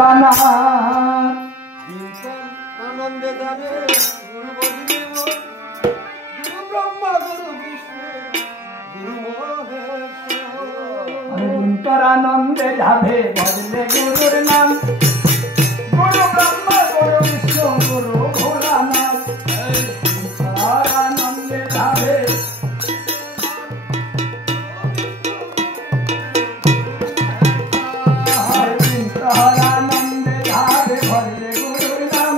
ভোলানাথ আনন্দে যাবে গুরু বদিদেব গুরু ব্রহ্মা গুরু বিষ্ণু গুরু মহেশ্বর আনন্দে যাবে ভজলে গুরুর নাম গুরু ব্রহ্মা গুরু বিষ্ণু গুরু ভোলানাথ আনন্দে যাবে আনন্দে যাবে ভজলে গুরুর নাম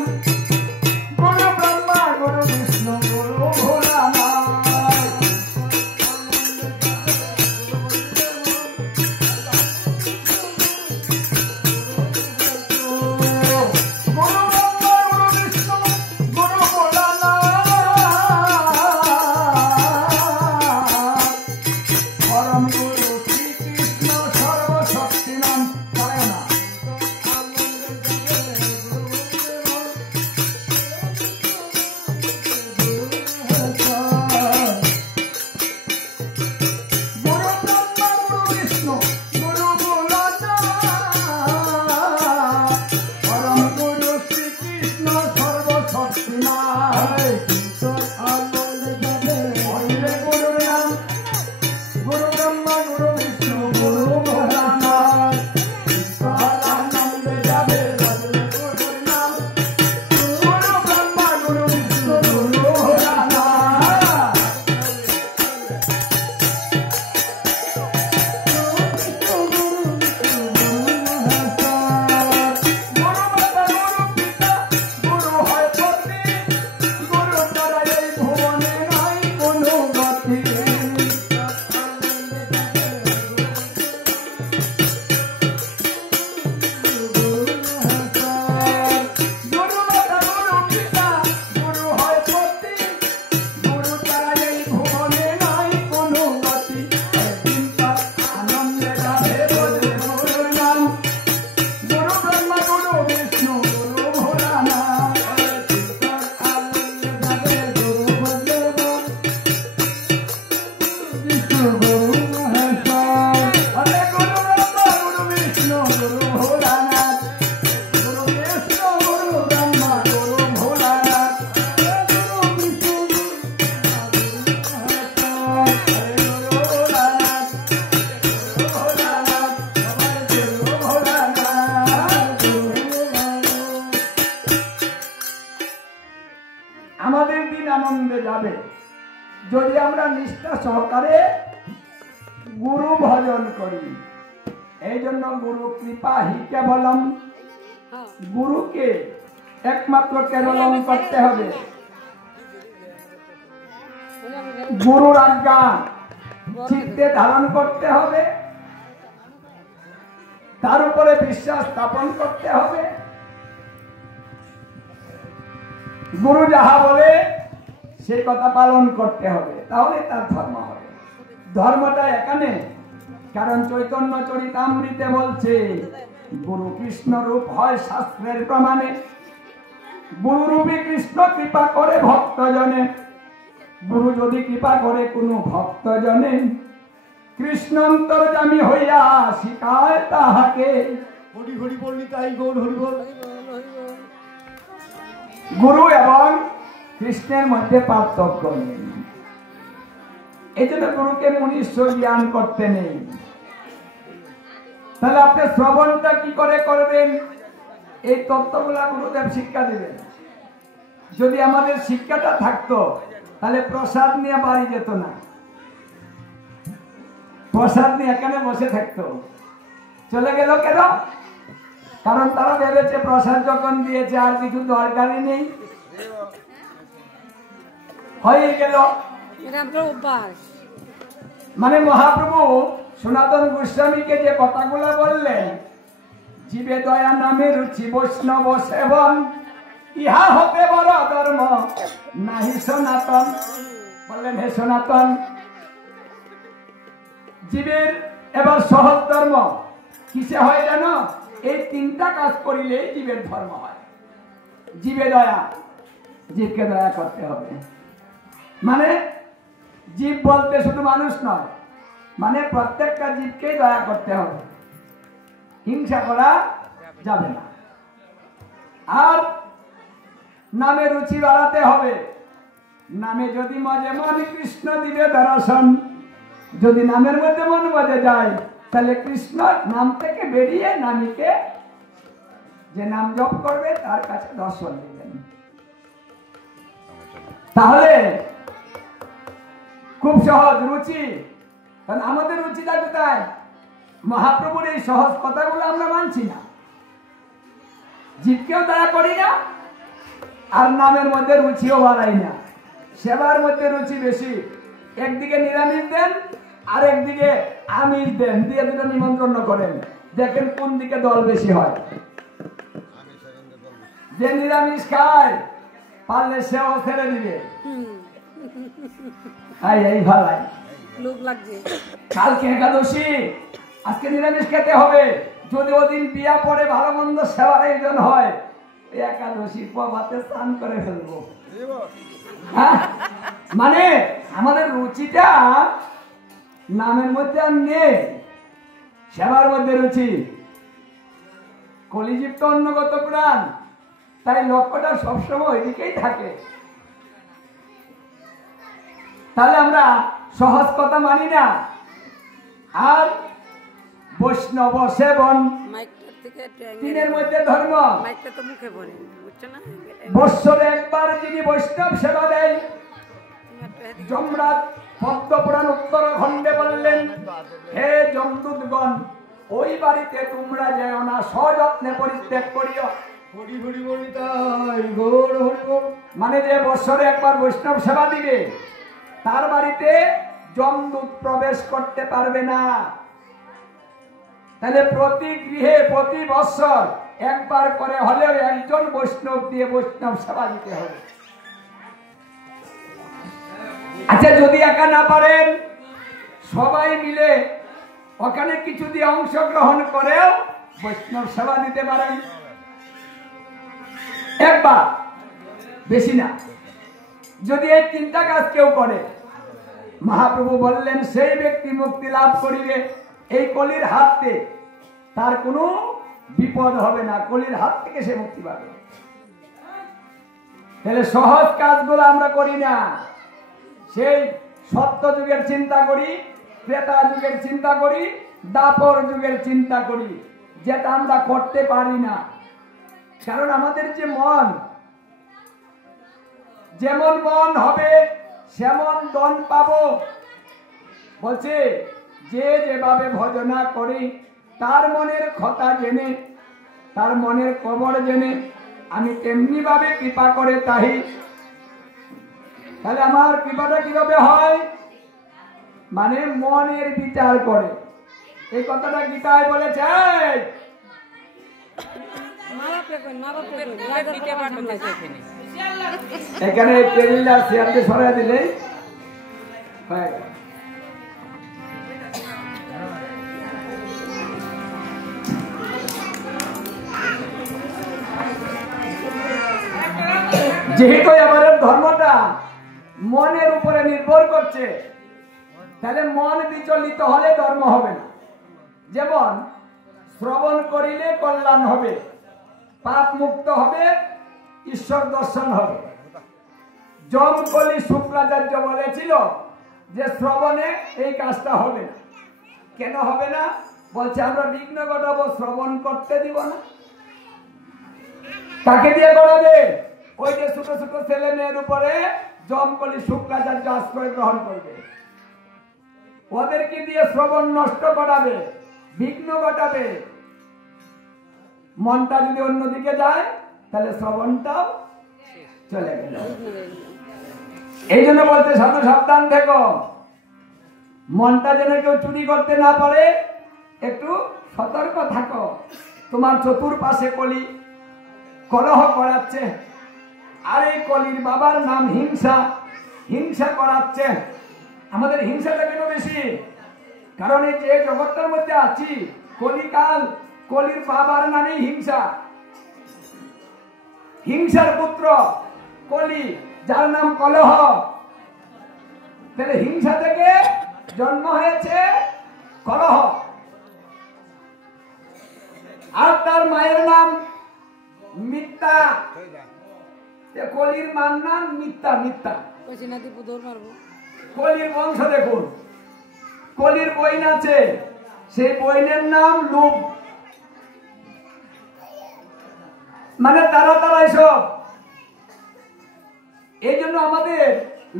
গুরু ব্রহ্মা গুরু বিষ্ণু গুরু ভোলানাথ আমাদের দিন আনন্দে যাবে যদি আমরা নিষ্ঠা সহকারে গুরু ভজন করি। এই জন্য গুরু কৃপা হি কেবলম, গুরুকে একমাত্র কেবলম করতে হবে, গুরুর আজ্ঞা চিত্তে ধারণ করতে হবে, তার উপরে বিশ্বাস স্থাপন করতে হবে। গুরু যাহা বলে সেই কথা পালন করতে হবে, তাহলে তার ধর্ম হবে। ধর্মটা এখানে, কারণ চৈতন্য চরিতামৃতে বলছে গুরু কৃষ্ণ রূপ হয় শাস্ত্রের প্রমাণে, গুরু রূপী কৃষ্ণ কৃপা করে ভক্তজনে। গুরু যদি কৃপা করে কোনো ভক্তজনে, কৃষ্ণ অন্তর্যামী হইয়া শিখায় তাহাকে। হরি হরি বললি তাই গৌর হরি বল। গুরু এবং কৃষ্ণের মধ্যে পার্থক্য নেই, এই জন্য গুরুকে মনুষ্য জ্ঞান করতে নেই। তাহলে আপনি শ্রবণটা কি করে করবেন? এই তত্ত্বগুলা গুরুদেব শিক্ষা দিবেন। যদি আমাদের শিক্ষাটা থাকতো তাহলে প্রসাদ নিয়ে বাড়ি যেত না, প্রসাদ নিয়ে এখানে বসে থাকতো। চলে গেল কেন? কারণ তারা ভেবেছে প্রসাদ যখন দিয়েছে আর কিছু দরকারই নেই, হয়ে গেল। মানে মহাপ্রভু সনাতন গোস্বামীকে যে কথাগুলো বললেন, জীবে দয়া নামে রুচি বৈষ্ণব সেবন, ইহা হতে বড় ধর্ম নাহি সনাতন। বললেন হে সনাতন, জীবের এবার সহজ ধর্ম কিসে হয় জানো? এই তিনটা কাজ করিলেই জীবের ধর্ম হয়। জীবে দয়া, জীবকে দয়া করতে হবে। মানে জীব বলতে শুধু মানুষ নয়, মানে প্রত্যেকটা জীবকেই দয়া করতে হবে, হিংসা করা যাবে না। আর নামে রুচি বাড়াতে হবে। নামে যদি মজে মন কৃষ্ণ দিবে দর্শন, যদি নামের মধ্যে মন মজে যায় তাহলে কৃষ্ণ নাম থেকে বেরিয়ে নামীকে যে নাম জপ করবে তার কাছে দর্শন দিবেন। তাহলে খুব সহজ রুচি। কারণ আমাদের রুচিটা কোথায়? মহাপ্রভুর এই সহজ কথাগুলো আমরা মানছি না, জীবকেও দয়া করি না, আর নামের মধ্যে রুচিও বাড়াই না। সেবার মধ্যে রুচি বেশি। একদিকে নিরামিষ দেন আর একদিকে আমিষ দেন, দিয়ে দুটো নিমন্ত্রণ করেন, দেখেন কোন দিকে দল বেশি হয়। যে নিরামিষ খায় পারলে সেও ছেড়ে দিবে। এই ভালাই লোক লাগছে। কালকে একাদশী, আজকে নিরামিষ খেতে হবে। যদি ওদিন বিয়া পড়ে ভালো মন্দ সেবার আয়োজন হয়, একাদশী ভাতে স্নান করে ফেলবো। হ্যাঁ, মানে আমাদের রুচিটা নামের মধ্যে আর নেই, সেবার মধ্যে রুচি। কলিযুগ তো অন্নগত প্রাণ, তাই লক্ষ্যটা সবসময় ওইদিকেই থাকে। তাহলে আমরা সহজ কথা মানি না। আর বৈষ্ণব সেবন তিনের মধ্যে ধর্ম। বৎসরে একবার যিনি বৈষ্ণব সেবা দেয়, যমরাজ পদ্মপুরাণ উত্তরাখণ্ডে বললেন, হে যমদূতগণ, ওই বাড়িতে তোমরা যেও না, সযত্নে পরিত্যাগ করিও। হরি হরি বলি তাই গৌর হরি বল। মানে যে বৎসরে একবার বৈষ্ণব সেবা দিবে তার বাড়িতে যমদূত প্রবেশ করতে পারবে না। তাহলে প্রতি গৃহে প্রতি বৎসর একবার করে হলেও একজন বৈষ্ণব দিয়ে বৈষ্ণব সেবা দিতে হবে। আচ্ছা, যদি একা না পারেন, সবাই মিলে ওখানে কিছু দিয়ে অংশগ্রহণ করেও বৈষ্ণব সেবা দিতে পারেন। একবার, বেশি না। যদি এই তিনটা কাজ কেউ করে, মহাপ্রভু বললেন সেই ব্যক্তি মুক্তি লাভ করিবে। এই কলির হাতে তার কোনো বিপদ হবে না, কলির হাত থেকে সে মুক্তি পাবে। তাহলে সহজ কাজগুলো আমরা করি না, সেই সত্য যুগের চিন্তা করি, ত্রেতা যুগের চিন্তা করি, দাপর যুগের চিন্তা করি, যেটা আমরা করতে পারি না। কারণ আমাদের যে মন, যেমন মন হবে সেমন দন পাবো। বলছে যে যেভাবে ভজনা করি, তার মনের কথা জেনে, তার মনের খবর জেনে আমি তেমনি ভাবে কৃপা করে তাহি। তাহলে আমার কৃপাটা কিভাবে হয়? মানে মনের বিচার করে। এই কথাটা গীতায় বলেছে। এখানে টেবিলটা চেয়ারতে সরাই দিলে হয়ে গেল। যেহেতু আমাদের ধর্মটা মনের উপরে নির্ভর করছে, তাহলে মন বিচলিত হলে ধর্ম হবে না। যেমন শ্রবণ করিলে কল্যাণ হবে, পাপ মুক্ত হবে, ঈশ্বর দর্শন হবে। যমকলি শুক্রাচার্য বলেছিল যে শ্রবণে এই কাজটা হবে না। কেন হবে না? বলছে আমরা বিঘ্ন ঘটাবো, শ্রবণ করতে দিব না। তাকে দিয়ে করাবে? ওই যে ছোট ছোট ছেলে মেয়ের উপরে যমকলি শুক্রাচার্য আশ্রয় গ্রহণ করবে, ওদেরকে দিয়ে শ্রবণ নষ্ট করাবে, বিঘ্ন ঘটাবে। মনটা যদি অন্যদিকে যায় তাহলে শ্রবণটাও চলে গেল। এই জন্য বলতে সাধু সাবধান থেকো, মনটা যেন কেউ চুরি করতে না পারে, একটু সতর্ক থাকো। তোমার চতুর্পাশে কলি কলহ করাচ্ছে, আর এই কলির বাবার নাম হিংসা, হিংসা করাচ্ছে। আমাদের হিংসাটা কেন বেশি? কারণ এই যে জগৎটার মধ্যে আছি, কলিকাল, কলির বাবার নামেই হিংসা। হিংসার পুত্র কলি, যার নাম কলহ। তাহলে হিংসা থেকে জন্ম হয়েছে কলহ। আর তার মায়ের নাম মিথ্যা মিথ্যা। কলির মান না মিথ্যা, মিথ্যা। কলির বংশ দেখুন, কলির বইন আছে, সেই বইনের নাম লোভ। মানে তারা এসব, এই জন্য আমাদের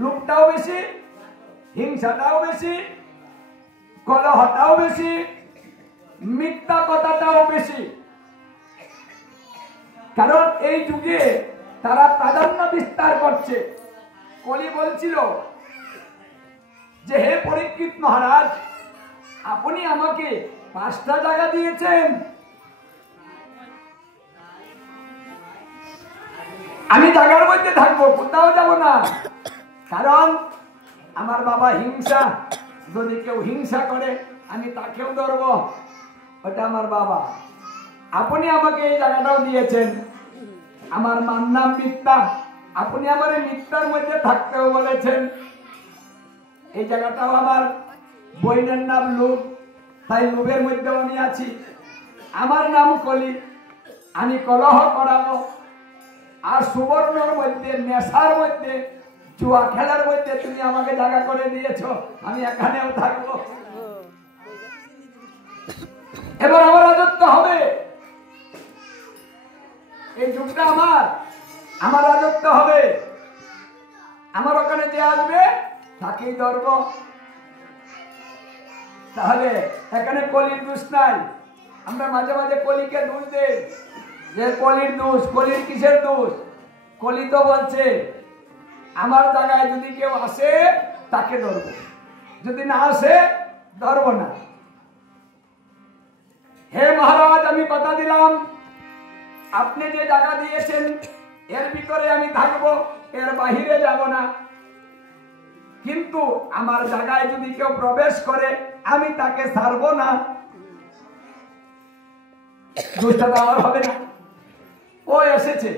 লোভটাও বেশি, হিংসাটাও বেশি, কলহটাও বেশি, মিথ্যা কথাটাও বেশি। কারণ এই যুগে তারা প্রাধান্য বিস্তার করছে। কলি বলছিল যে হে পরীক্ষিত মহারাজ, আপনি আমাকে 5টা জায়গা দিয়েছেন, আমি জায়গার মধ্যে থাকবো, কোথাও যাব না। কারণ আমার বাবা হিংসা, যদি কেউ হিংসা করে আমি তাকেও ধরবো, ওটা আমার বাবা। আপনি আমাকে এই জায়গাটাও দিয়েছেন, আমার মান নাম মিথ্যা, আপনি আমার মিথ্যার মধ্যে থাকতেও বলেছেন। এই জায়গাটাও আমার বইনের নাম লোভ, তাই লোভের মধ্যেও আমি আছি। আমার নাম কলি, আমি কলহ করাবো। আর সুবর্ণর মধ্যে, নেশার মধ্যে, জুয়া খেলার মধ্যে তুমি আমাকে জায়গা করে দিয়েছো, আমি এখানেও থাকবো। এবার আমার রাজত্ব হবে, এই যুগটা আমার রাজত্ব হবে। আমার ওখানে যে আসবে তাকেই ধরব। তাহলে এখানে কলির দোষ নাই। আমরা মাঝে মাঝে কলিকে দোষ দেই যে কলির দোষ। কলির কিসের দোষ? কলি তো বলছে আমার জায়গায় যদি কেউ আসে তাকে ধরব, যদি না আসে ধরব না। হে মহারাজ, আমি কথা দিলাম, আপনি যে জায়গা দিয়েছেন এর ভিতরে আমি থাকবো, এর বাহিরে যাব না। কিন্তু আমার জায়গায় যদি কেউ প্রবেশ করে আমি তাকে ছাড়বো না। দুষ্টা তো আমার হবে না, ও এসেছে,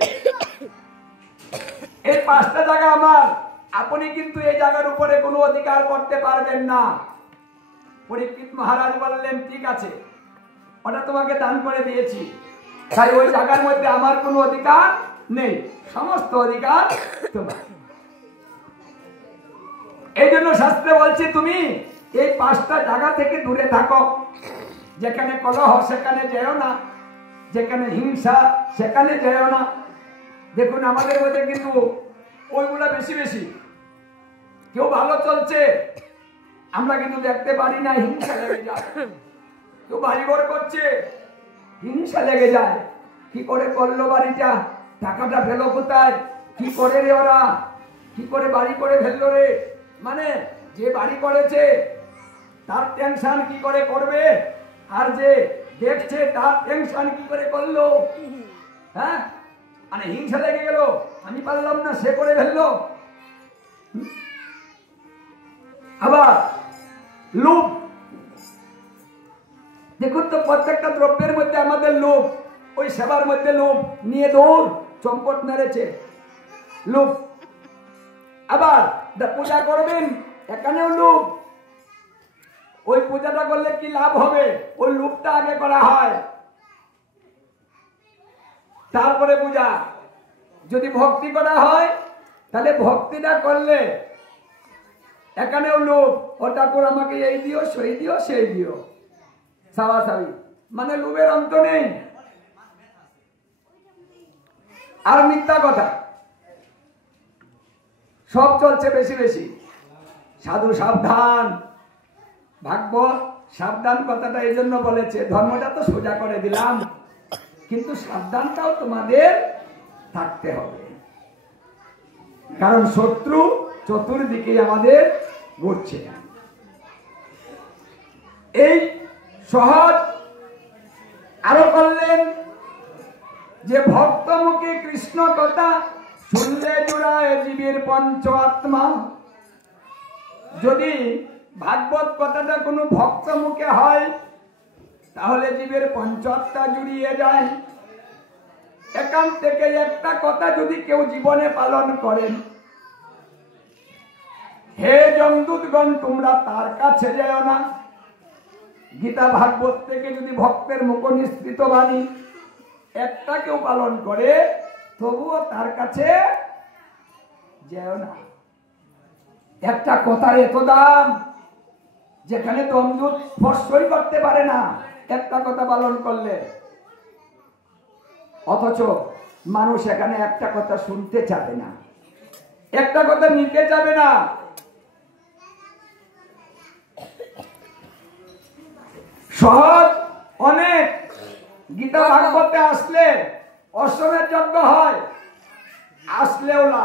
এই 5টা জায়গা আমার, আপনি কিন্তু এই জায়গার উপরে কোনো অধিকার করতে পারবেন না। পরীক্ষিত মহারাজ বললেন ঠিক আছে, ওটা তোমাকে দান করে দিয়েছি, তাই ওই জায়গার মধ্যে আমার কোনো অধিকার নেই, সমস্ত অধিকার তোমার। এই জন্য শাস্ত্রে বলছে তুমি এই 5টা জায়গা থেকে দূরে থাকো। যেখানে কলহ সেখানে যেও না, যেখানে হিংসা সেখানে যেও না। দেখুন আমাদের মধ্যে কিন্তু ওইগুলা বেশি বেশি। কেউ ভালো চলছে আমরা কিন্তু দেখতে পারি না, হিংসা লেগে যায়। কেউ বাড়িঘর করছে, হিংসা লেগে যায়, কি করে করলো বাড়িটা, টাকাটা ফেলো কোথায়, কি করে রে ওরা, কি করে বাড়ি করে ফেললো রে। মানে যে বাড়ি করেছে তার টেনশন কি করে করবে, আর যে দেখছে তার টেনশন কি করে করলো। হ্যাঁ, মানে হিংসা লেগে গেল, আমি পারলাম না, সে করে ফেললো। আবার লোভ, দেখুন তো প্রত্যেকটা দ্রব্যের মধ্যে আমাদের লোভ। ওই সেবার মধ্যে লোভ, নিয়ে দৌড়, চম্পট মেরেছে, লোভ। আবার পূজা করবেন, এখানেও লোভ। ওই পূজাটা করলে কি লাভ হবে, ওই লোভটা আগে করা হয়, তারপরে পূজা। যদি ভক্তি করা হয় তাহলে ভক্তিটা করলে এখানেও লোভ, ও ঠাকুর আমাকে এই দিও, সেই দিও, সেই দিও, সাবাসাবি, মানে লোভের অন্ত নেই। আর মিথ্যা কথা সব চলছে বেশি বেশি। সাধু সাবধান, ভাগবত সাবধান কথাটা এই জন্য বলেছে, ধর্মটা তো সোজা করে দিলাম, কিন্তু সাবধানটাও তোমাদের থাকতে হবে। কারণ শত্রু চতুর্দিকে আমাদের ঘুরছে। এই সহজ আরো করলেন যে ভক্ত মুখে কৃষ্ণ কথা শুনলে জুড়ায় জীবের পঞ্চ আত্মা। যদি ভাগবত কথাটা কোনো ভক্ত মুখে হয় তাহলে জীবের পঞ্চাত্মা জুড়িয়ে যায়। এখান থেকে একটা কথা যদি কেউ জীবনে পালন করেন, হে যমদূতগণ তোমরা তার কাছে যেও না। গীতা ভাগবত থেকে যদি ভক্তের মুখ নিঃসৃত বাণী একটা কেউ পালন করে তবুও তার কাছে যেও না। একটা কথার এত দাম, যেখানে দমদূত স্পর্শই করতে পারে না একটা কথা পালন করলে, অথচ মানুষ এখানে একটা কথা শুনতে চাবে না, একটা কথা নিতে চাবে না। সহজ অনেক, গীতা ভাগবতে আসলে অশ্বমেধ যজ্ঞ হয়, আসলেও না।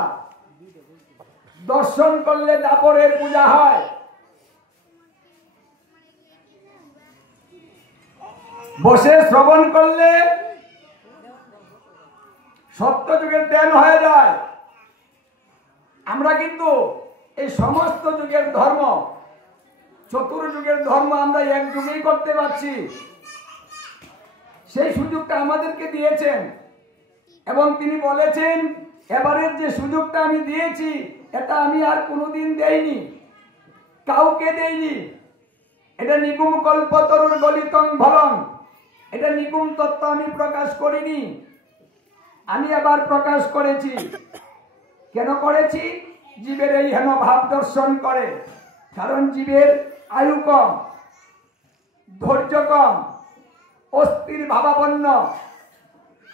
দর্শন করলে দাপরের পূজা হয়, বসে শ্রবণ করলে সত্যযুগের জ্ঞান হয়ে যায়। আমরা কিন্তু এই সমস্ত যুগের ধর্ম, চতুর্যুগের ধর্ম আমরা এক যুগেই করতে পারছি। সেই সুযোগটা আমাদেরকে দিয়েছেন এবং তিনি বলেছেন, এবারের যে সুযোগটা আমি দিয়েছি এটা আমি আর কোনোদিন দেইনি, কাউকে দেইনি। এটা নিগুম কল্পতরুর গলিতং ভলং, এটা নিগুম তত্ত্ব আমি প্রকাশ করিনি, আমি আবার প্রকাশ করেছি। কেন করেছি? জীবের এই হেন ভাব দর্শন করে। কারণ জীবের আয়ু কম, ধৈর্য কম, অস্থির ভাবাপন্ন,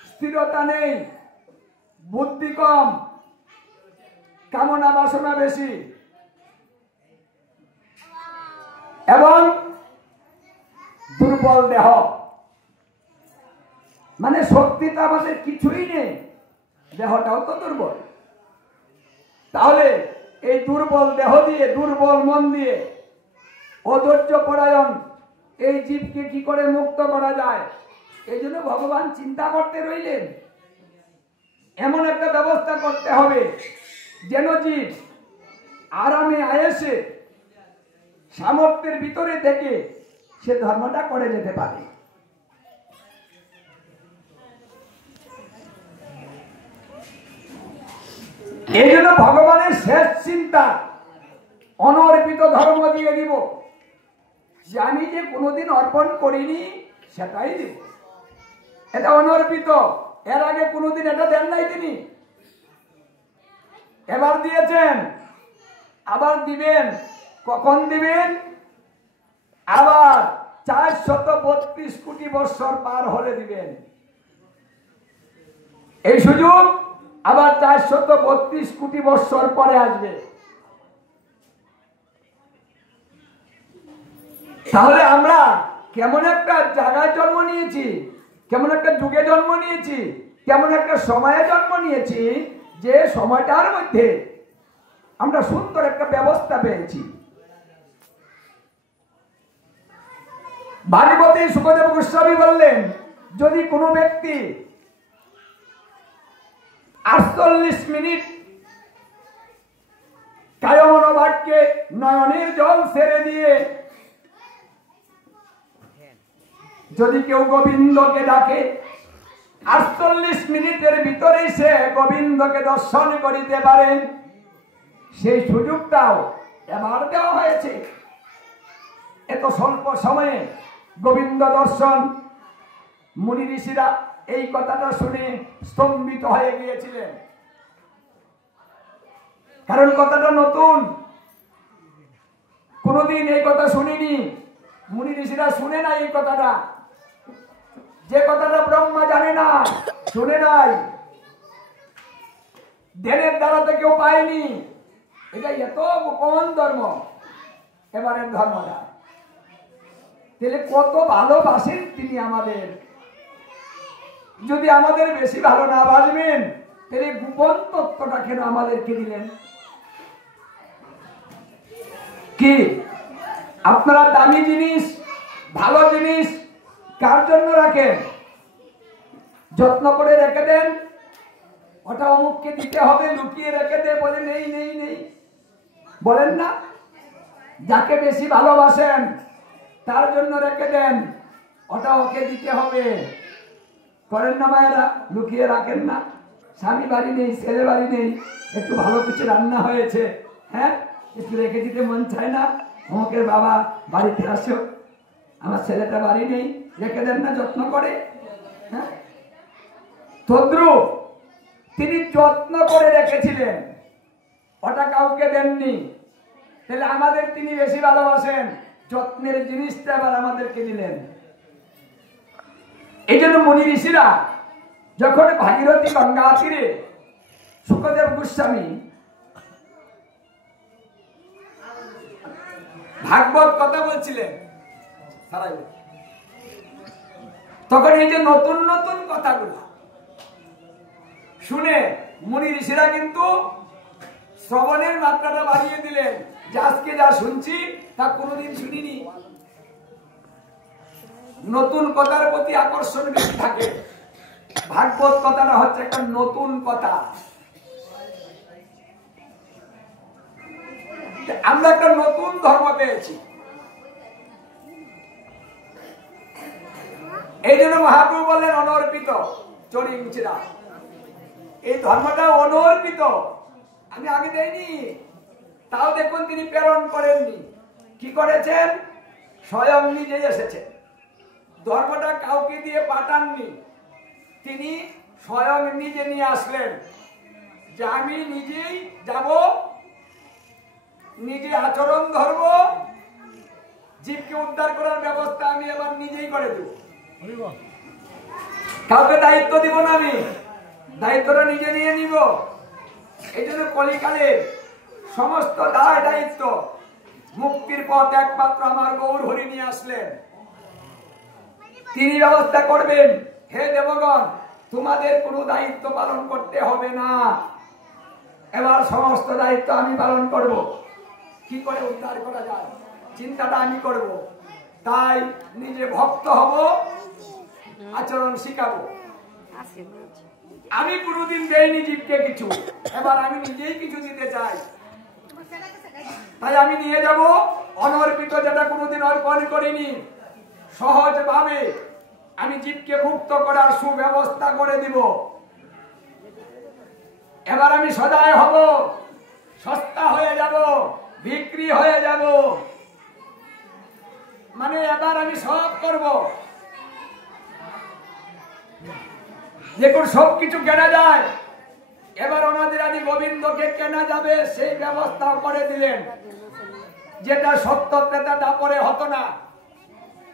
স্থিরতা নেই, বুদ্ধি কম, কামনা বাসনা বেশি, এবং দুর্বল দেহ। মানে শক্তিটা আমাদের কিছুই নেই, দেহটাও তো দুর্বল। তাহলে এই দুর্বল দেহ দিয়ে, দুর্বল মন দিয়ে, অধৈর্য পরায়ণ এই জীবকে কি করে মুক্ত করা যায়, এই জন্য ভগবান চিন্তা করতে রইলেন। এমন একটা ব্যবস্থা করতে হবে যেন জীব আরামে আয়েসে সামর্থ্যের ভিতরে থেকে সে ধর্মটা করে যেতে পারে। এই জন্য ভগবানের শেষ চিন্তা, অনর্পিত ধর্ম দিয়ে দিব। যে আমি যে কোনোদিন অর্পণ করিনি সেটাই দিব, এটা অনর্পিত। এর আগে কোনোদিন এটা দেন নাই তিনি, এবার দিয়েছেন, আবার দিবেন। কখন দিবেন? আবার 432 কোটি বৎসর পার হলে দিবেন। এই সুযোগ আবার 432 কোটি বৎসর পরে আসবে। তাহলে আমরা কেমন একটা জায়গায় জন্ম নিয়েছি, কেমন একটা যুগে জন্ম নিয়েছি, কেমন একটা সময়ে জন্ম নিয়েছি, যে সময়টার মধ্যে আমরা সুন্দর একটা ব্যবস্থা পেয়েছি। ভাগবতে সুখদেব গোস্বামী বললেন, যদি কোনো ব্যক্তি 48 মিনিট কায়মন বাক্যে নয়নের জল ছেড়ে দিয়ে যদি কেউ গোবিন্দকে ডাকে, 48 মিনিটের ভিতরেই সে গোবিন্দকে দর্শন করিতে পারে, সেই সুযোগটাও এবার দেওয়া হয়েছে। এত স্বল্প সময়ে গোবিন্দ দর্শন, মুনি ঋষিরা এই কথাটা শুনে স্তম্ভিত হয়ে গিয়েছিলেন। কারণ কথাটা নতুন, কোনদিন এই কথা শুনিনি, মুনি ঋষিরা শুনে নাই এই কথাটা। যে কথাটা ব্রহ্মা জানে না, শুনে নাই, ধ্যানের দ্বারা তো কেউ পায়নি। এটা এত গোপন ধর্ম এবারের ধর্মটা। তাহলে কত ভালোবাসেন তিনি আমাদের। যদি আমাদের বেশি ভালো না বাসবেন, তাহলে গোপন তত্ত্বটা কেন আমাদেরকে দিলেন? কি আপনারা দামি জিনিস, ভালো জিনিস কার জন্য রাখেন? যত্ন করে রেখে দেন, ওটা অমুককে দিতে হবে, লুকিয়ে রেখে দেন, বলে নেই নেই নেই, বলেন না? যাকে বেশি ভালোবাসেন তার জন্য রেখে দেন, ওটা ওকে দিতে হবে, করেন না মায়েরা? লুকিয়ে রাখেন না? স্বামী বাড়ি নেই, ছেলে বাড়ি নেই, একটু ভালো কিছু রান্না হয়েছে, হ্যাঁ, একটু রেখে দিতে মন চায় না? অমুকের বাবা বাড়িতে আসো, আমার ছেলেটা বাড়ি নেই, রেখে দেন না যত্ন করে? হ্যাঁ, তদ্রুপ তিনি যত্ন করে রেখেছিলেন, ওটা কাউকে দেননি। তাহলে আমাদের তিনি বেশি ভালোবাসেন, যত্নের জিনিসটা আবার আমাদেরকে দিলেন। এই জন্য মুনি ঋষিরা যখন ভাগীরথী গঙ্গা তীরে শুকদেব গোস্বামী ভাগবত কথা বলছিলেন, তখন এই যে নতুন নতুন কথাগুলো শুনে মুনি ঋষিরা কিন্তু শ্রবণের মাত্রাটা বাড়িয়ে দিলেন, যে আজকে যা শুনছি তা কোনোদিন শুনিনি। নতুন কথার প্রতি আকর্ষণ বেশি থাকে। ভাগবত কথাটা হচ্ছে একটা নতুন কথা। আমরা একটা নতুন ধর্ম পেয়েছি। এই জন্য মহাপ্রভু বললেন অনর্পিত চরিঞ্চিরা, এই ধর্মটা অনর্পিত, আমি আগে দেইনি। তাও দেখুন তিনি প্রেরণ করেননি, কি করেছেন? স্বয়ং নিজে এসেছেন। ধর্মটা কাউকে দিয়ে পাঠাননি, তিনি স্বয়ং নিজে নিয়ে আসলেন, যে আমি নিজেই যাব, নিজে আচরণ ধর্ম, জীবকে উদ্ধার করার ব্যবস্থা আমি এবার নিজেই করে দেব। কাউকে দায়িত্ব দিব না, আমি দায়িত্বটা নিজে নিয়ে নিব। এই জন্য কলিকালে সমস্ত দায় দায়িত্ব, মুক্তির পথ একমাত্র আমার গৌর হরি নিয়ে আসলেন। তিনি ব্যবস্থা করবেন, হে দেবগণ তোমাদের কোনো দায়িত্ব পালন করতে হবে না, এবার সমস্ত দায়িত্ব আমি পালন করব। কি করে উদ্ধার করা যায় চিন্তাটা আমি করব। তাই নিজে ভক্ত হব, আচরণ শিখাবো। আমি কোনোদিন দেইনি জীবকে কিছু, এবার আমি নিজেই কিছু দিতে চাই। তাই আমি নিয়ে যাব অনর্পিত, যেটা কোনোদিন অর্পণ করিনি। সহজ ভাবে আমি জীবকে মুক্ত করার সুব্যবস্থা করে দিব। এবার আমি সদয় হব, সস্তা হয়ে যাব, বিক্রি হয়ে যাব, মানে এবার আমি সব করব। দেখুন সবকিছু কেনা যায়, এবার ওনাদের আদি গোবিন্দকে কেনা যাবে সেই ব্যবস্থাও করে দিলেন, যেটা সত্য ক্রেতা দাপরে হতো না।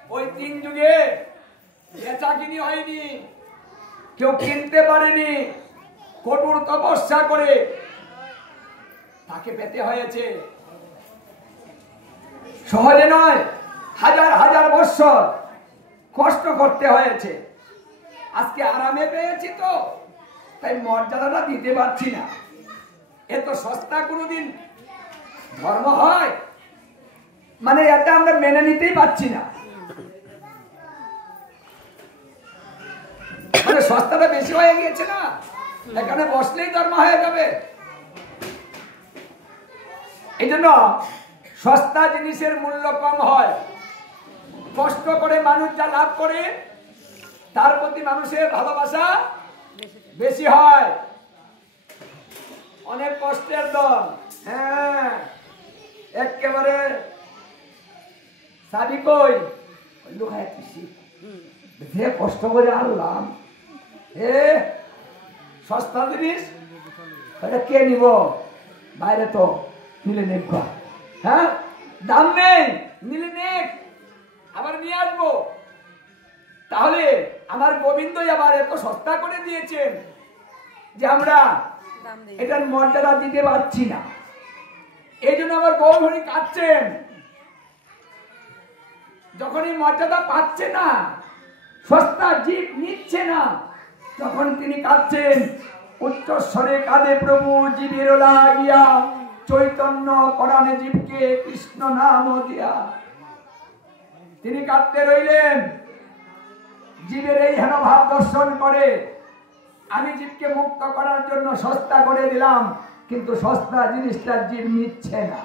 ওই 3 যুগে বেচা কিনি হয়নি, কেউ কিনতে পারেনি, কঠোর তপস্যা করে তাকে পেতে হয়েছে। সহজে নয়, হাজার হাজার বছর কষ্ট করতে হয়েছে। আজকে আরামে পেয়েছি তো, তাই মর্যাদাটা দিতে পারছি না। এত সস্তা কোনোদিন ধর্ম হয়, মানে এটা আমরা মেনে নিতেই পারছি না। মানে সস্তাটা বেশি হয়ে গিয়েছে না, এখানে বসলেই ধর্ম হয়ে যাবে। এই জন্য সস্তা জিনিসের মূল্য কম হয়। কষ্ট করে মানুষ যা লাভ করে তার প্রতি মানুষের ভালোবাসা বেশি হয়। অনেক কষ্টের দল, হ্যাঁ একেবারে সাবি কই লুকায় যে কষ্ট করে আনলাম, সস্তা জিনিস এটা কে নিব, বাইরে তো নিলে নেব, হ্যাঁ দাম নেই, নিলে নেক, আবার নিয়ে আসবো। তাহলে আমার গোবিন্দই আবার এত সস্তা করে দিয়েছেন যে আমরা এটার মর্যাদা দিতে পারছি না। এই জন্য আমার গৌর হরি কাঁদছেন, যখন এই মর্যাদা পাচ্ছে না, সস্তা জীব নিচ্ছে না, তখন তিনি কাঁদছেন। উচ্চস্বরে কাঁদে প্রভু জীবের লাগিয়া, চৈতন্য করানে জীবকে কৃষ্ণ নাম দিয়া। তিনি কাঁদতে রইলেন, জীবের এই হেন ভাব দর্শন করে আমি জীবকে মুক্ত করার জন্য সস্তা করে দিলাম, কিন্তু সস্তা জিনিসটা জীব নিচ্ছে না।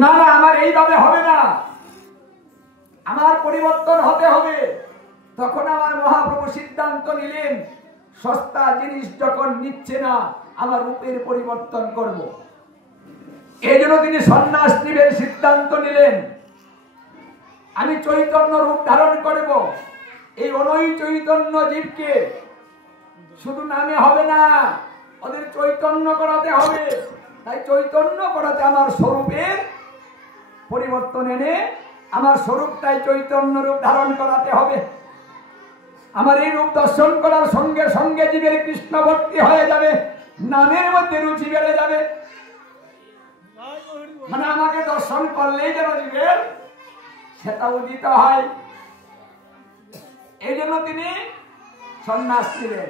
না না, আমার এইভাবে হবে না, আমার পরিবর্তন হতে হবে। তখন আমার মহাপ্রভু সিদ্ধান্ত নিলেন, সস্তা জিনিস যখন নিচ্ছে না, আমার রূপের পরিবর্তন করব। এই জন্য তিনি সন্ন্যাস নিবের সিদ্ধান্ত নিলেন। আমি চৈতন্য রূপ ধারণ করব, এই অনৈ চৈতন্য জীবকে শুধু নামে হবে না, ওদের চৈতন্য করাতে হবে। তাই চৈতন্য করাতে আমার স্বরূপের পরিবর্তন এনে আমার স্বরূপটাই চৈতন্য রূপ ধারণ করাতে হবে। আমার এই রূপ দর্শন করার সঙ্গে সঙ্গে জীবের কৃষ্ণ ভক্তি হয়ে যাবে, নামের মধ্যে রুচি বেড়ে যাবে। মানে আমাকে দর্শন করলেই যেন জীবের সেটা উদিত হয়। এই জন্য তিনি সন্ন্যাস ছিলেন,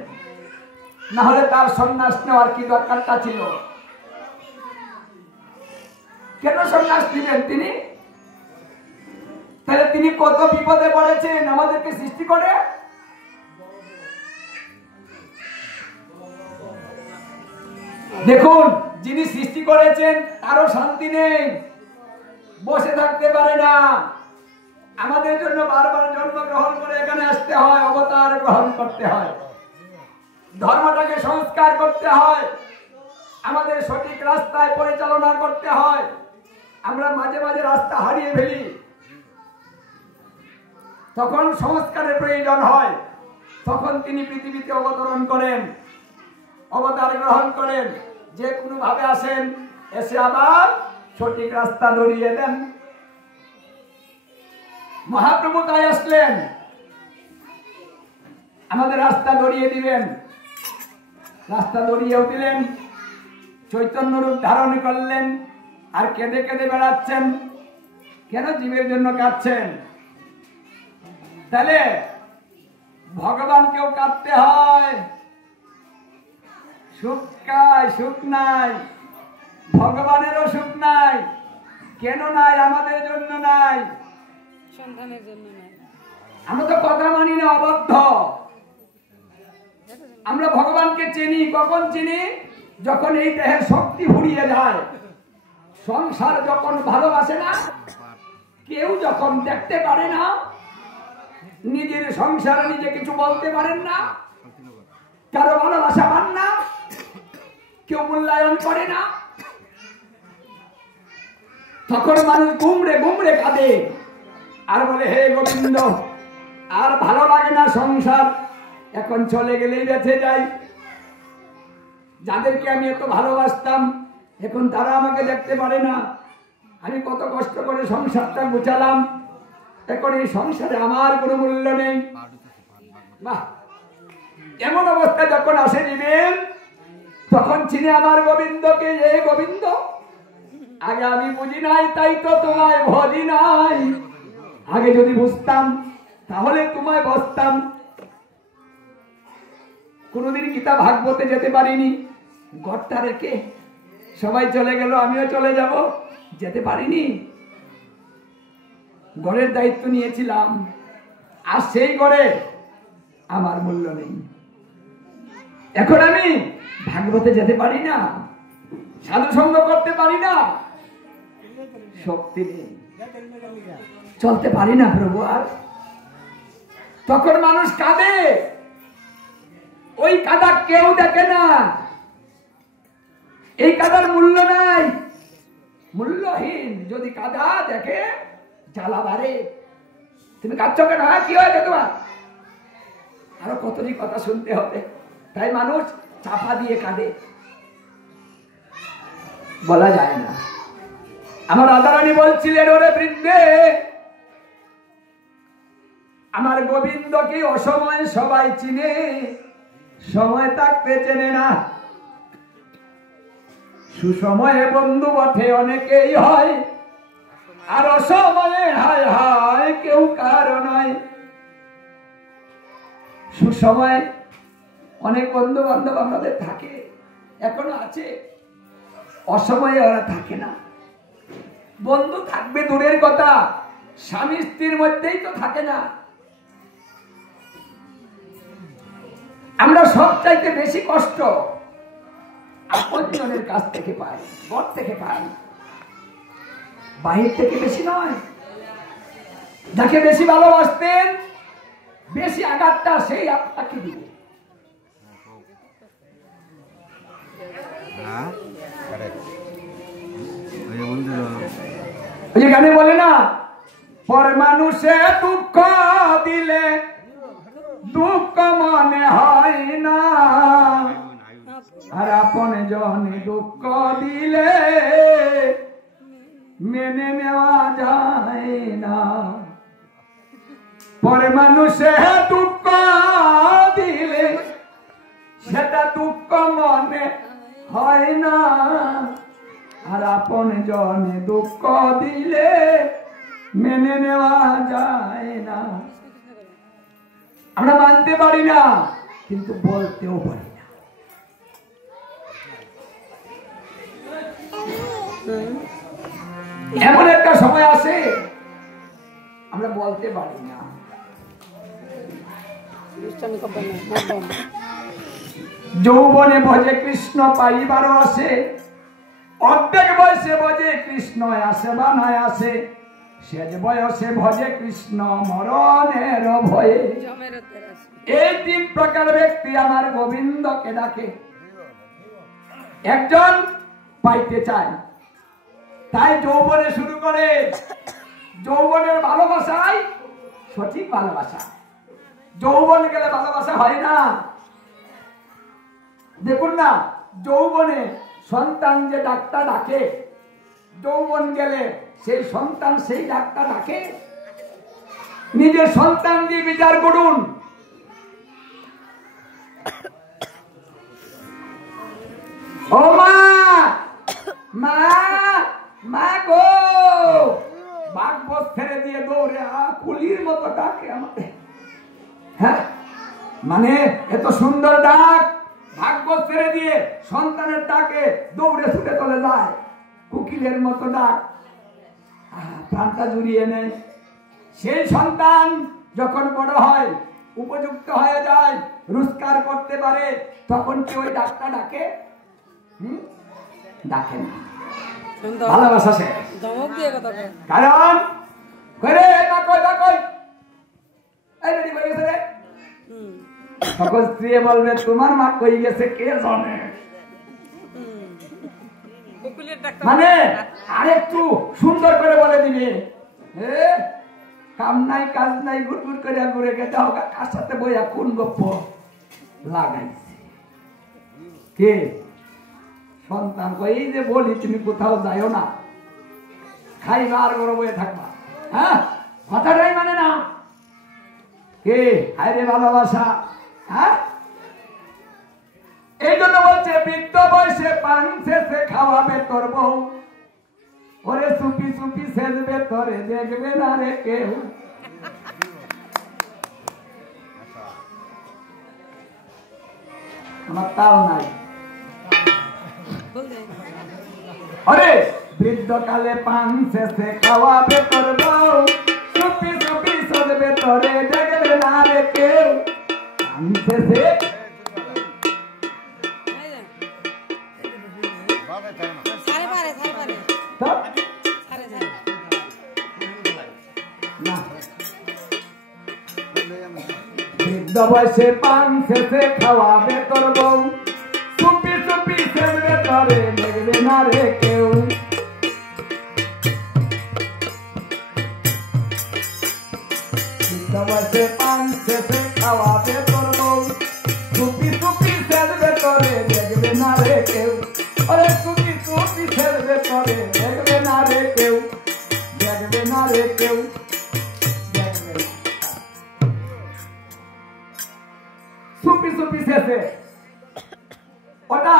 না হলে তার সন্ন্যাস নেওয়ার কি দরকারটা ছিল? কেন সন্ন্যাস নিলেন তিনি? তাহলে তিনি কত বিপদে পড়েছেন আমাদেরকে সৃষ্টি করে। দেখুন, যিনি সৃষ্টি করেছেন তারও শান্তি নেই, বসে থাকতে পারে না। আমাদের জন্য বারবার জন্মগ্রহণ করে এখানে আসতে হয়, অবতার গ্রহণ করতে হয়, ধর্মটাকে সংস্কার করতে হয়, আমাদের সঠিক রাস্তায় পরিচালনা করতে হয়। আমরা মাঝে মাঝে রাস্তা হারিয়ে ফেলি, তখন সংস্কারের প্রয়োজন হয়। তখন তিনি পৃথিবীতে অবতরণ করেন, অবতার গ্রহণ করেন, যে কোনো ভাবে আসেন, এসে আবার সঠিক রাস্তা ধরিয়ে দেন। মহাপ্রভু তাই আসলেন, আমাদের রাস্তা ধরিয়ে দিবেন। রাস্তা ধরিয়েও দিলেন, চৈতন্য রূপ ধারণ করলেন। আর কেঁদে কেঁদে বেড়াচ্ছেন কেন? জীবের জন্য কাঁদছেন। তাহলে ভগবানকেও কাঁদতে হয়। সুখ সুখ নাই, ভগবানেরও সুখ নাই। কেন নাই? আমাদের জন্য নাই, সন্তানের জন্য নাই। আমরা তো কথা মানি না, অবাধ্য। আমরা ভগবানকে চিনি কখন? চিনি যখন এই দেহের শক্তি ফুরিয়ে যায়, সংসার যখন ভালোবাসে না, কেউ যখন দেখতে পারে না, নিজের সংসারে নিজে কিছু বলতে পারেন না, কারো ভালোবাসা পান না, কেউ মূল্যায়ন করে না, তখন মানুষ গুমড়ে গুমড়ে কাঁদে আর বলে, হে গোবিন্দ, আর ভালো লাগে না সংসার, এখন চলে গেলেই বেঁচে যাই। যাদেরকে আমি এত ভালোবাসতাম, এখন তারা আমাকে দেখতে পারে না। আমি কত কষ্ট করে সংসারটা গুছালাম, এখন এই সংসারে আমার কোনো মূল্য নেই। বাহ, এমন অবস্থা যখন আসে জীবের, তখন চিনে আমার গোবিন্দকে, এ গোবিন্দ, আগে আমি বুঝি নাই, তাই তো তোমায় ভজি নাই। আগে যদি বুঝতাম তাহলে তোমায় বসতাম। কোনদিন গীতা ভাগবতে যেতে পারিনি, ঘরটা রেখে সবাই চলে গেল, আমিও চলে যাব, যেতে পারিনি। ঘরের দায়িত্ব নিয়েছিলাম, আর সেই ঘরে আমার মূল্য নেই। এখন আমি ভাগবতে যেতে পারি না, সাধু সঙ্গ করতে পারি না, শক্তি নেই, চলতে পারি না প্রভু আর। তখন মানুষ কাঁদে, ওই কাদা কেউ দেখে না, এই কাদার মূল্য নাই, মূল্যহীন। যদি কাদা দেখে জ্বালা বাড়ে। তুমি কাঁদছো কেন? কি হয়েছে তোমার? আরো কতটি কথা শুনতে হবে। তাই মানুষ চাপা দিয়ে কাঁদে, বলা যায় না। আমার রাধারানী বলছিলেন, ওরে বৃন্দে, আমার গোবিন্দ কি অসময় সবাই চিনে, সময় থাকতে চেনে না। সুসময়ে বন্ধু বটে অনেকেই হয়, আর অসময়ে হায় হায় কেউ কারো নয়। সুসময় অনেক বন্ধু বান্ধব আমাদের থাকে, এখনো আছে, অসময়ে ওরা থাকে না। বন্ধু থাকবে দূরের কথা, স্বামী স্ত্রীর মধ্যেই তো থাকে না। আমরা সব চাইতে বেশি কষ্ট আপনজনের কাছ থেকে পাই, ঘর থেকে পাই, বাহির থেকে বেশি নয়। যাকে বেশি ভালোবাসতেন, বেশি আঘাতটা সেই আপনাকে দিবে। ওই যে গানে বলে না, পর মানুষে দুঃখ দিলে দুঃখ মনে হয় না, দুঃখ দিলে মেনে নেওয়া যায় না, পরে মানুষে দুঃখ দিলে সেটা দুঃখ মনে হয় না, আর আপন জনে দুঃখ দিলে মেনে নেওয়া যায় না। আমরা মানতে পারি না, কিন্তু বলতেও পারি না। এমন একটা সময় আসে আমরা বলতে পারি না। যৌবনে ভজে কৃষ্ণ পাইবারও আসে, অর্ধেক বয়সে ভজে কৃষ্ণ আসে বা নয় আসে, শেষ বয়সে ভজে কৃষ্ণ মরণের ভয়ে। এই তিন প্রকার ব্যক্তি আমার গোবিন্দকে ডাকে। একজন পাইতে চায়, তাই যৌবনে শুরু করে। যৌবনের ভালোবাসায় সঠিক ভালোবাসা, যৌবন গেলে ভালোবাসা হয় না। দেখুন না, যৌবনে সন্তান যে ডাক্তার ডাকে, যৌবন গেলে সেই সন্তান সেই ডাক্তার ডাকে। নিজের সন্তান দিয়ে বিচার করুন। ও মা, মা, মা গো, বাঘ ছেড়ে দিয়ে দৌড়ে কুলির মতো ডাকে আমাদের। হ্যাঁ, মানে এত সুন্দর ডাক, ভাগ্য ছেড়ে দিয়ে সন্তানের ডাকে দৌড়ে ছুটে চলে যায়, কুকিলের মতো ডাক, প্রাণটা জুড়িয়ে নেয়। সেই সন্তান যখন বড় হয়, উপযুক্ত হয়ে যায়, রোজগার করতে পারে, তখন কি ওই ডাকটা ডাকে? ডাকে না। ভালোবাসা সে কারণ সকল স্ত্রী বলবে তোমার মা কই গেছে কে জানে, মানে আরেকটু সুন্দর করে বলে দিবে, কাম নাই কাজ নাই গুড় করে ঘুরে গেছে, কার সাথে বইয়া কোন গপ্প লাগাইছে কে? সন্তান এই যে বলি তুমি কোথাও যাইও না, খাইবা আর বড় বয়ে থাকবা, হ্যাঁ, কথাটাই মানে না। কে? হায়রে ভালোবাসা। হ্যাঁ, এই জন্য বলছে বৃদ্ধ বয়সে পান শেষে খাওয়াবে তোর বউ, ওরে চুপি চুপি সেজবে তোরে দেখবে না রে কেউ। আমার তাও নাই। আরে বৃদ্ধকালে পান শেষে খাওয়াবে তোর বউ, চুপি চুপি সেজবে তোরে দেখবে না রে কেউ। পান শেষে বৃদ্ধ বয়সে পান শেষে খাওয়াবে তোর বউ, চুপি চুপি সেজবে তোরে দেখবে না রে কেউ। বৃদ্ধ বয়সে পান শেষে খাওয়াবে তোর বউ, চুপি চুপি সেজবে তোরে দেখবে না রে কেউ। আরে চুপি চুপি সেজবে তোরে দেখবে না রে কেউ, দেখবে না রে কেউ। চুপি চুপি শেষে ওটা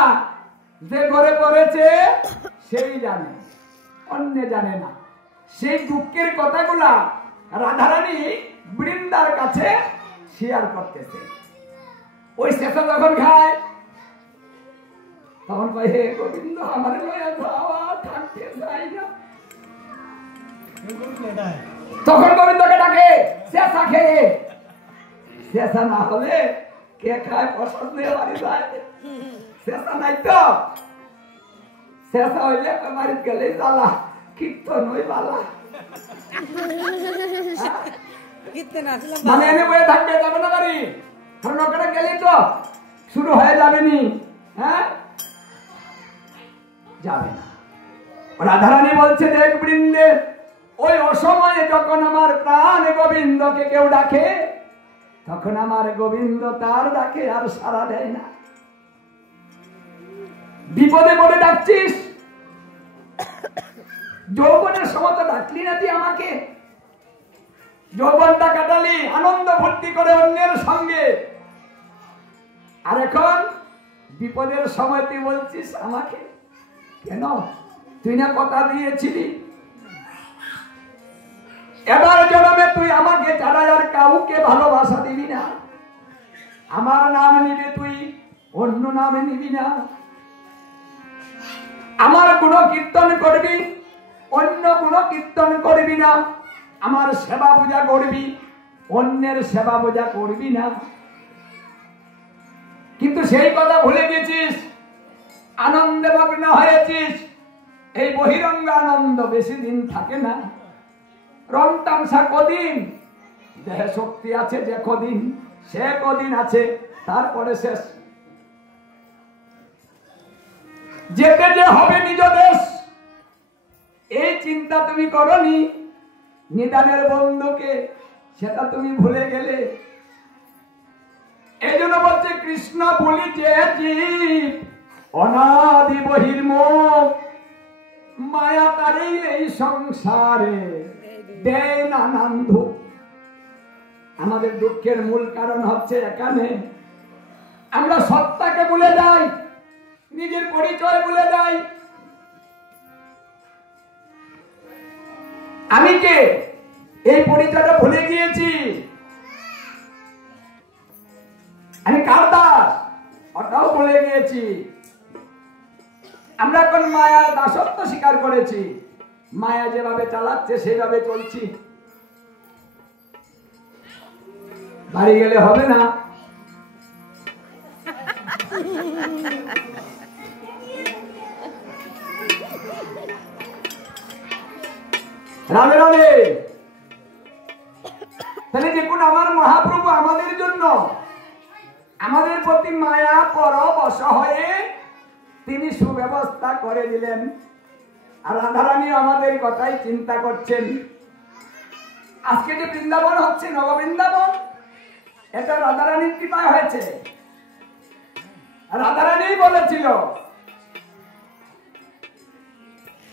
যে ঘরে পড়েছে সেই জানে, অন্য জানে না। সেই দুঃখের কথাগুলা রাধারানী বৃন্দার কাছে শেয়ার করতেছে। ওই শেষে যখন খায় তখন কয়, হে গোবিন্দ আমার লয়া যাওয়া থাকতে চাই না। তখন গোবিন্দকে ডাকে শেষা খেয়ে, শেষা না হলে কে খায় প্রসাদ নিয়ে বাড়ি যায়, শেষা নাই তো। শেষা হইলে বাড়িতে গেলে জ্বালা, কীর্তন হই বালা, মানে এনে বয়ে থাকবে, যাবে না বাড়ি, কারণ ওখানে গেলে তো শুরু হয়ে যাবে নি। হ্যাঁ, যাবে না। রাধারানী বলছে দেখ বৃন্দে, ওই অসময়ে যখন আমার প্রাণ গোবিন্দকে কেউ ডাকে, তখন আমার গোবিন্দ তার ডাকে আর সাড়া দেয় না। বিপদে পড়ে ডাকছিস, যৌবনের সময় তো ডাকলি না তুই আমাকে, যৌবনটা কাটালি আনন্দ ভর্তি করে অন্যের সঙ্গে, আর এখন বিপদের সময় তুই বলছিস আমাকে। কেন? তুই না কথা দিয়েছিলি এবার জন্মে তুই আমাকে ছাড়া আর কাউকে ভালোবাসা দিবি না, আমার নাম নিবি তুই, অন্য নামে নিবি না, আমার গুণ কীর্তন করবি, অন্য গুণ কীর্তন করবি না, আমার সেবা পূজা করবি, অন্যের সেবা পূজা করবি না। কিন্তু সেই কথা ভুলে গেছিস, আনন্দে মগ্ন হয়েছিস। এই বহিরঙ্গ আনন্দ বেশি দিন থাকে না, রং তামসা কদিন, দেহে শক্তি আছে যে কদিন, সে কদিন আছে, তারপরে শেষ। যেতে যে হবে নিজ দেশ, এই চিন্তা তুমি করনি, নিদানের বন্ধুকে সেটা তুমি ভুলে গেলে। এই জন্য বলছে কৃষ্ণ বলিছে জীব অনাদি বহির্মুখ, মায়া তারেই এই সংসারে দেয় নানান দুঃখ। আমাদের দুঃখের মূল কারণ হচ্ছে এখানে আমরা সত্তাকে ভুলে যাই, নিজের পরিচয় ভুলে যাই। আমি কে এই পরিচয়টা ভুলে গিয়েছি, আমি কার দাস ওটাও ভুলে গিয়েছি। আমরা এখন মায়ার দাসত্ব স্বীকার করেছি, মায়া যেভাবে চালাচ্ছে সেইভাবে চলছি। বাড়ি গেলে হবে না, রাধে রাধে। তাহলে দেখুন আমার মহাপ্রভু আমাদের জন্য, আমাদের প্রতি মায়া পরবশ হয়ে তিনি সুব্যবস্থা করে দিলেন। আর রাধারানী আমাদের কথাই চিন্তা করছেন। আজকে যে বৃন্দাবন হচ্ছে নববৃন্দাবন, এটা রাধারানীর কৃপায় হয়েছে। রাধারানী বলেছিল,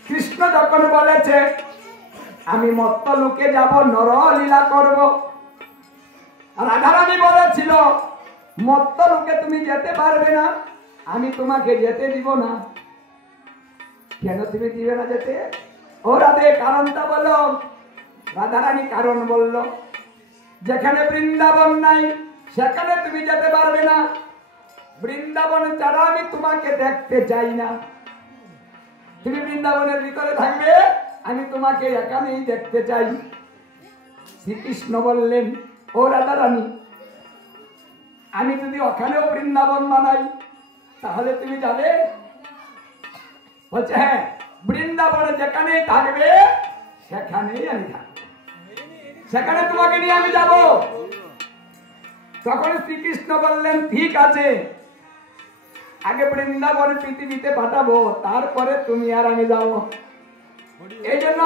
কৃষ্ণ যখন বলেছে আমি মত্ত লোকে যাব নর লীলা করব, রাধারানী বলেছিল মত্ত লোকে তুমি যেতে পারবে না, আমি তোমাকে যেতে দিব না। কেন তুমি দিবে না যেতে? ও রাধে, কারণটা বলো। রাধারানী কারণ বলল, যেখানে বৃন্দাবন নাই সেখানে তুমি যেতে পারবে না, বৃন্দাবন ছাড়া আমি তোমাকে দেখতে চাই না। তুমি বৃন্দাবনের ভিতরে থাকবে, আমি তোমাকে এখানেই দেখতে চাই। শ্রীকৃষ্ণ বললেন, ও রাধারানী, আমি যদি ওখানেও বৃন্দাবন বানাই তাহলে তুমি যাবে? বলছে হ্যাঁ, বৃন্দাবনে যেখানেই থাকবে সেখানেই আমি থাকবো, সেখানে তোমাকে নিয়ে আমি যাব। তখন শ্রীকৃষ্ণ বললেন, ঠিক আছে, আগে বৃন্দাবন পৃথিবীতে পাঠাবো, তারপরে তুমি আর আমি যাব। এই জন্য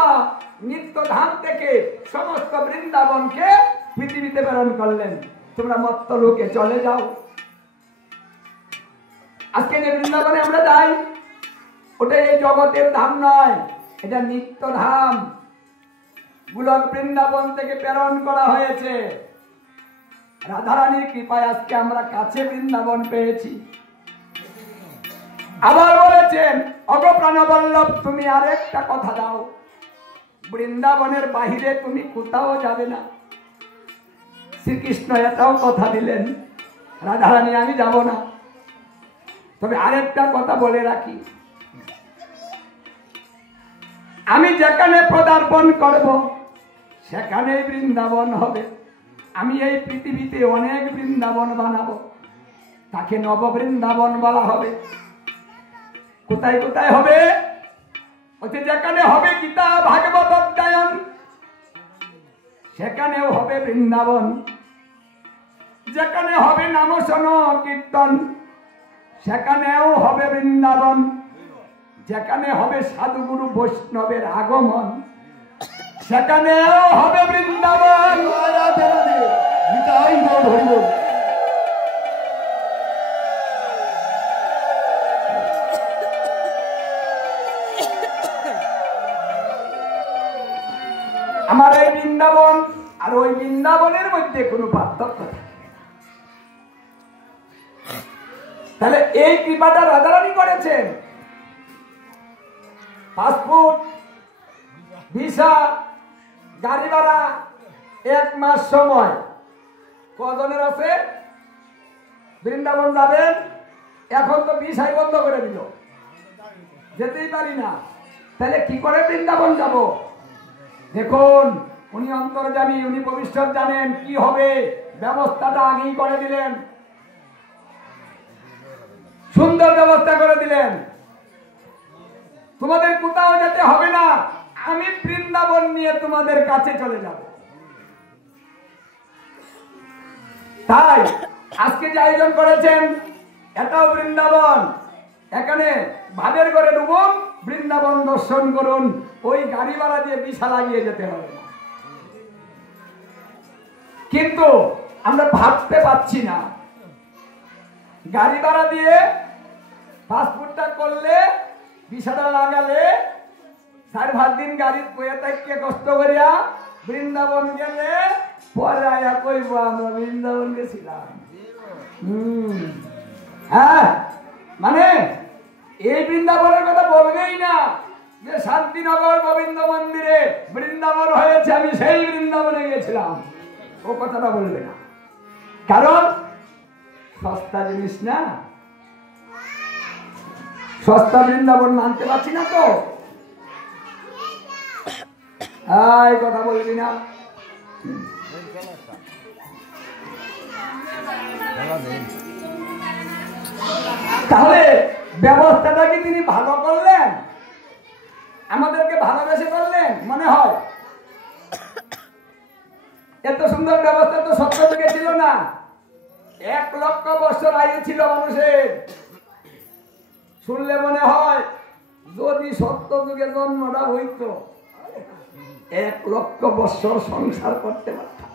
নিত্যধাম থেকে সমস্ত বৃন্দাবনকে পৃথিবীতে প্রেরণ করলেন, তোমরা মত্ত লোকে চলে যাও। আজকে যে বৃন্দাবনে আমরা যাই, ওটা এই জগতের ধাম নয়, এটা নিত্য ধাম। গোলক বৃন্দাবন থেকে প্রেরণ করা হয়েছে। রাধারানীর কৃপায় আজকে আমরা কাছে বৃন্দাবন পেয়েছি। আবার বলেছেন, অগপ্রাণবল্লভ, তুমি আরেকটা কথা দাও, বৃন্দাবনের বাহিরে তুমি কোথাও যাবে না। শ্রীকৃষ্ণ এটাও কথা দিলেন, রাধারানী আমি যাব না, তবে আরেকটা কথা বলে রাখি, আমি যেখানে পদার্পণ করব সেখানেই বৃন্দাবন হবে। আমি এই পৃথিবীতে অনেক বৃন্দাবন বানাবো, তাকে নব বৃন্দাবন বলা হবে। কোথায় কোথায় হবে? যেখানে হবে গীতা ভাগবত অধ্যয়ন সেখানেও হবে বৃন্দাবন, যেখানে হবে নাম শোন কীর্তন সেখানেও হবে বৃন্দাবন, যেখানে হবে সাধুগুরু বৈষ্ণবের আগমন সেখানেও হবে বৃন্দাবন। মধ্যে কোনো পার্থক্য থাকে না। তাহলে এই কৃপাটা রাধারানী করেছেন। পাসপোর্ট, ভিসা, গাড়ি ভাড়া, 1 মাস সময়। কজনের আছে? বৃন্দাবন যাবেন, এখন তো ভিসাই বন্ধ করে দিল, যেতেই পারি না। তাহলে কি করে বৃন্দাবন যাব? দেখুন, উনি অন্তর্যামী, উনি ভবিষ্যৎ জানেন কি হবে, ব্যবস্থাটা আগেই করে দিলেন, সুন্দর ব্যবস্থা করে দিলেন। তোমাদের কোথাও যেতে হবে না, আমি বৃন্দাবন নিয়ে তোমাদের কাছে চলে যাব। তাই আজকে যে আয়োজন করেছেন, এটাও বৃন্দাবন। এখানে ভাবের করে ডুবুন, বৃন্দাবন দর্শন করুন। ওই গাড়ি ভাড়া দিয়ে ভিসা লাগিয়ে যেতে হবে না। কিন্তু আমরা ভাবতে পারছি না, গাড়ি ভাড়া দিয়ে পাসপোর্টটা করলে, ভিসাটা লাগালে, 4-5 দিন গাড়ি বয়ে থাকতে কষ্ট করিয়া বৃন্দাবন গেলে পরে আয়া কইব আমরা বৃন্দাবন গেছিলাম। হ্যাঁ, মানে এই বৃন্দাবনের কথা বলবেই না যে শান্তিনগর গোবিন্দ মন্দিরে বৃন্দাবন হয়েছে, আমি সেই বৃন্দাবনে গিয়েছিলাম, ও কথাটা বলবে না। কারণ সস্তা জিনিস না, সস্তা বৃন্দাবন মানতে পারছি না তো। এই কথা বলবি না। তাহলে ব্যবস্থাটা কি তিনি ভালো করলেন? আমাদেরকে ভালোবেসে করলেন মনে হয়? এত সুন্দর ব্যবস্থা তো সত্যযুগে ছিল না। 1 লক্ষ বছর আয়ু ছিল মানুষের। শুনলে মনে হয় যদি সত্যযুগে জন্মটা হইত, 1 লক্ষ বছর সংসার করতে পারতাম।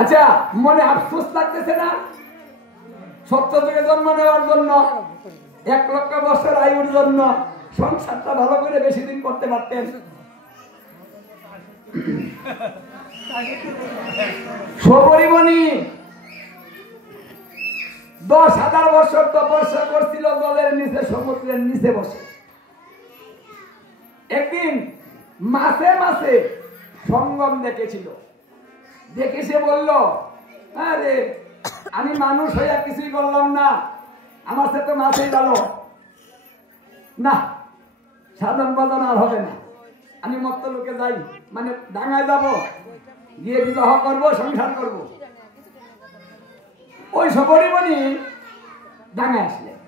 আচ্ছা, মনে আফসোস লাগতেছে না? সত্যযুগে জন্ম নেওয়ার জন্য, 1 লক্ষ বছর আয়ুর জন্য সংসারটা ভালো করে বেশি দিন করতে পারতেন। সবরীমণি 10,000 বছর তপস্যা করছিল জলের নিচে, সমুদ্রের নিচে বসে। একদিন মাসে মাসে সঙ্গম দেখেছিল, দেখে সে বলল, আরে আমি মানুষ হইয়া কিছুই করলাম না, আমার সাথে মাছেই ভালো না, সাধন বাদন আর হবে না, আমি মত্ত লোকে যাই, মানে ডাঙায় যাব, গিয়ে বিবাহ করবো, সংসার করব। ওই সবরীমণি ডাঙায় আসলেন,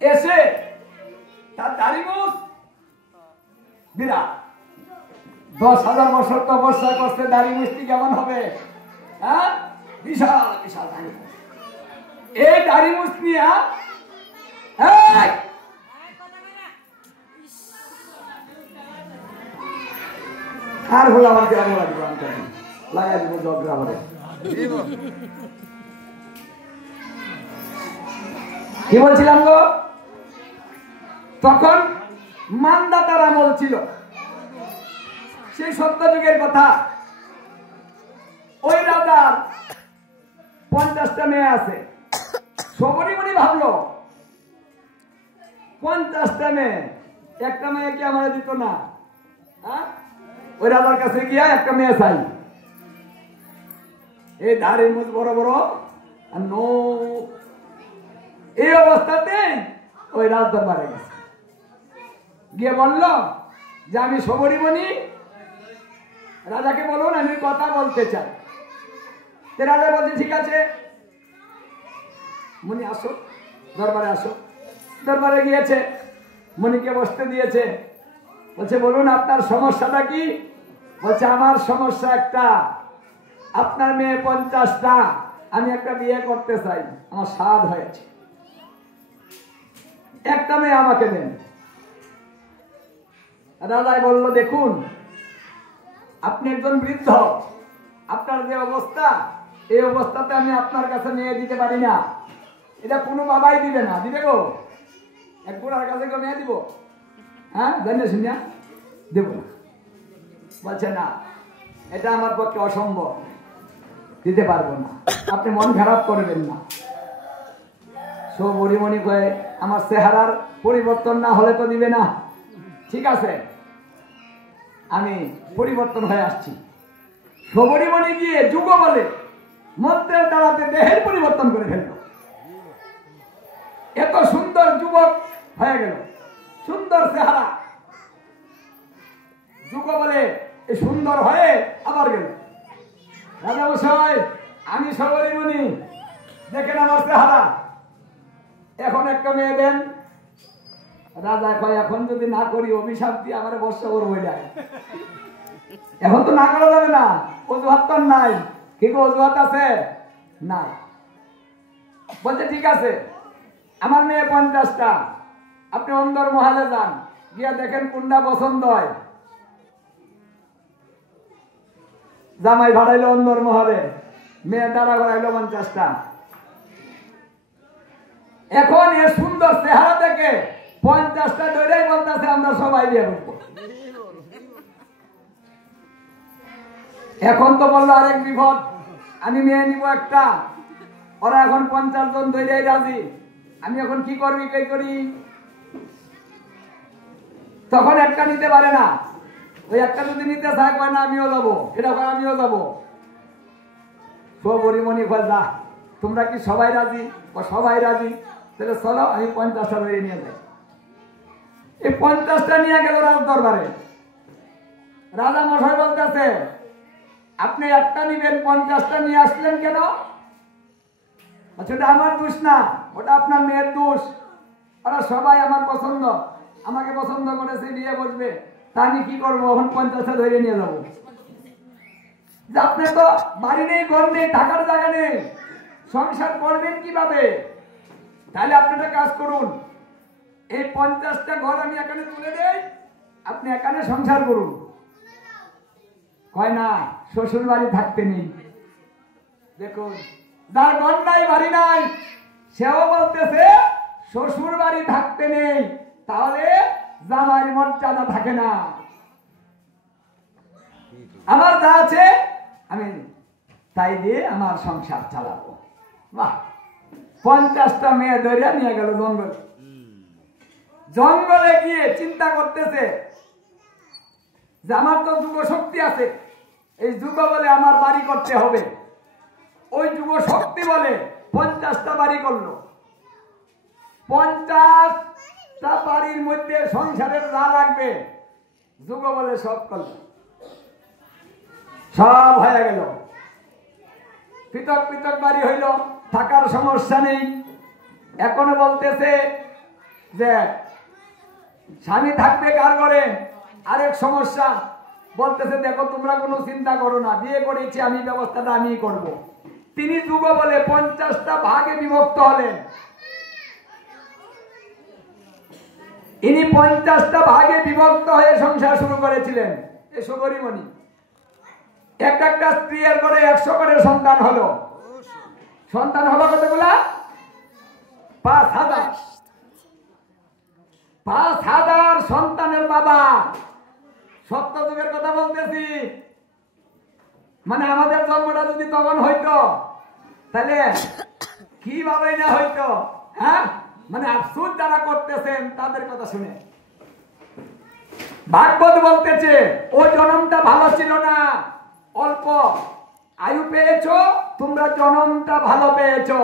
এসে তার দাড়ি মুছ বিরাট, 10,000 বছর তপস্যা করতে দাড়ি মুছটি কেমন হবে? হ্যাঁ, বিশাল বিশাল দাড়ি। এই দাড়ি মুছ নিয়া আর হলো আমার গ্রামে লাগাই দিব জগরা হবে। কি বলছিলাম গো? তখন মানদাতার আমল ছিল, সেই সত্যযুগের কথা। ওই রাজার 50টা মেয়ে আছে। সবরীমণি ভাবলো 50টা মেয়ে, একটা মেয়ে কি আমার দিত না? হ্যাঁ, ওই রাজার কাছে গিয়া একটা মেয়ে চাই, এই ধারে মুখ বড় বড় আর নখ, এই অবস্থাতেই ওই রাজ দরবারে গেছে, গিয়ে বলল যে আমি সবরীমণি, রাজাকে বলুন আমি কথা বলতে চাই। রাজা বলছে ঠিক আছে, মণি আসো, দরবারে আসো। দরবারে গিয়েছে, মণিকে বসতে দিয়েছে, বলছে বলুন আপনার সমস্যাটা কি? বলছে আমার সমস্যা একটা, আপনার মেয়ে 50টা, আমি একটা বিয়ে করতে চাই, আমার স্বাদ হয়েছে, একটা মেয়ে আমাকে দেন। রাজাই বলল দেখুন আপনি একজন বৃদ্ধ, আপনার যে অবস্থা, এই অবস্থাতে আমি আপনার কাছে মেয়ে দিতে পারি না, এটা কোনো বাবাই দিবে না, দিবে গো? এক বুড়ার কাছে কেউ মেয়ে দিব? হ্যাঁ, জানিয়ে শুনিয়া দেব না। বলছে না, এটা আমার পক্ষে অসম্ভব, দিতে পারবো না। আপনি মন খারাপ করবেন না। সবরিমণি কয়ে আমার চেহারার পরিবর্তন না হলে তো দিবে না। ঠিক আছে, আমি পরিবর্তন হয়ে আসছি। সবরিমণি গিয়ে যুগ বলে মন্ত্রের দ্বারাতে দেহের পরিবর্তন করে ফেলল। এত সুন্দর যুবক হয়ে গেল, সুন্দর চেহারা। যুগ বলে এই সুন্দর হয়ে আবার গেল, রাজা মশাই আমি সবরিমণি, দেখেন আমার চেহারা, এখন একটা মেয়ে দেন। রাজা কয় এখন যদি না করি অভিশাপ দিয়ে আমার বর্ষা করবো যায়। এখন তো না করা যাবে না, অজুহাত তো নাই। কিন্তু অজুহাত আছে নাই। বলছে ঠিক আছে, আমার মেয়ে 50টা, আপনি অন্দর মহলে যান, গিয়া দেখেন কোনটা পছন্দ হয়। জামাই ভাড়াইলো অন্দর মহলে, মেয়ে দ্বারা করাইলো 50টা। এখন এর সুন্দর চেহারা দেখে 50টা ধরেই বলতেছে আমরা সবাই বিয়ে করবো। এখন তো বললো আরেক বিপদ, আমি মেয়ে নিব একটা, ওরা এখন 50 জন ধরেই রাজি, আমি এখন কি করবি কে করি? তখন একটা নিতে পারে না। ওই একটা যদি নিতে চায় কয় না আমিও যাবো, এটা কয় আমিও যাবো। সবরিমণি কয় যা, তোমরা কি সবাই রাজি? সবাই রাজি, তাহলে চলো আমি 50টা ধরে নিয়ে যাই। এই 50টা নিয়ে গেল রাজ দরবারে। রাজা মশাই বলতেছে আপনি একটা নিবেন, 50টা নিয়ে আসলেন কেন? ওটা আমার দোষ না, ওটা আপনার মেয়ের দোষ। ওরা সবাই আমার পছন্দ, আমাকে পছন্দ করেছে, বিয়ে বসবে, তা আমি কি করবো? এখন 50টা ধরে নিয়ে যাবো। আপনি তো বাড়ি নেই, ঘর নেই, থাকার জায়গা নেই, সংসার করবেন কিভাবে? তাহলে আপনি একটা কাজ করুন, এই 50টা ঘর আমি এখানে তুলে দেই, আপনি এখানে সংসার করুন। হয় না, শ্বশুর বাড়ি থাকতে নেই। দেখুন, যার ঘর নাই বাড়ি নাই সেও বলতেছে শ্বশুর বাড়ি থাকতে নেই, তাহলে জামাই মর্যাদা থাকে না। আমার যা আছে আমি তাই দিয়ে আমার সংসার চালাবো। বাহ, 50টা মেয়ে ধরে নিয়ে গেল জঙ্গলে। জঙ্গলে গিয়ে চিন্তা করতেছে যে আমার তো যুব শক্তি আছে, এই যুব বলে আমার বাড়ি করতে হবে। ওই যুব শক্তি বলে 50টা বাড়ি করলো। 50টা বাড়ির মধ্যে সংসারের যা লাগবে যুব বলে সব করলো, সব হয়ে গেল। পৃথক পৃথক বাড়ি হইল, থাকার সমস্যা নেই। এখনো বলতেছে যে স্বামী থাকবে কার ঘরে। আরেক সমস্যা বলতেছে দেখো তোমরা কোনো চিন্তা করো না, বিয়ে করেছি আমি, ব্যবস্থাটা আমি করব। তিনি যুগ বলে 50টা ভাগে বিভক্ত হলেন। ইনি 50টা ভাগে বিভক্ত হয়ে সংসার শুরু করেছিলেন। এই সবরিমণি একটা স্ত্রীর ঘরে 100 করে সন্তান হলো। সন্তান হলো কতগুলা? 5000। 5000 সন্তানের বাবা। সত্য যুগের কথা বলতেছি, মানে আমাদের জন্মটা যদি তখন হইতো তাহলে কিভাবে না হইতো। হ্যাঁ, মানে আফসোস যারা করতেছেন তাদের কথা শুনে। ভাগবত বলতেছে ও জন্মটা ভালো ছিল না, অল্প আয়ু পেয়েছো তোমরা, জন্মটা ভালো পেয়েছো,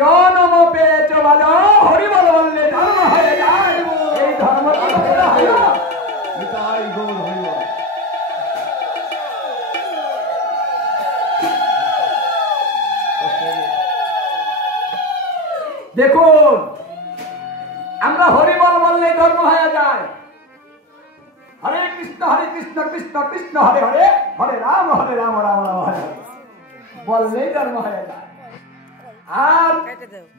জন্ম পেয়েছো ভালো, হরি বল বললে ধর্ম হয়ে যায়। এই ধর্ম দেখুন, আমরা হরিবল বললে ধর্ম হয়ে যায়। হরে কৃষ্ণ কৃষ্ণ কৃষ্ণ হরে হরে, হরে রাম রাম রাম হরে হরে বললেই ধর্ম হয়ে যায়। আর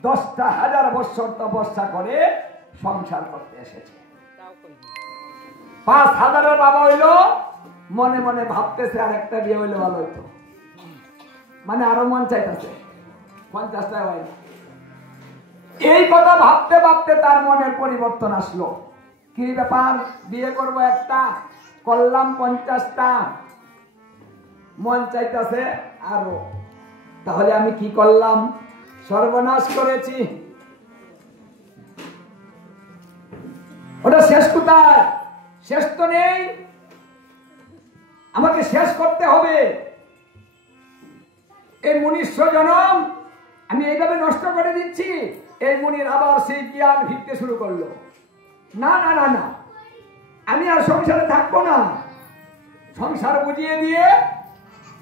10,000 বছর তপস্যা করে সংসার করতে এসেছে। 5000 বাবা হইল, মনে মনে ভাবতেছে আর একটা বিয়ে হইলে ভালো হইতো, মানে আরো মন চাইতেছে 50টা হয়। এই কথা ভাবতে ভাবতে তার মনের পরিবর্তন আসলো। কি ব্যাপার, বিয়ে করব একটা, করলাম 50টা, মন চাইতেছে আরো। তাহলে আমি কি করলাম? সর্বনাশ করেছি। ওটা শেষ কোথায়? শেষ তো নেই, আমাকে শেষ করতে হবে। এই মনুষ্য জনম আমি এইভাবে নষ্ট করে দিচ্ছি। এই মুনির আবার সেই জ্ঞান ভিড়তে শুরু করলো, না না না না, আমি আর সংসারে থাকবো না। সংসার বুঝিয়ে দিয়ে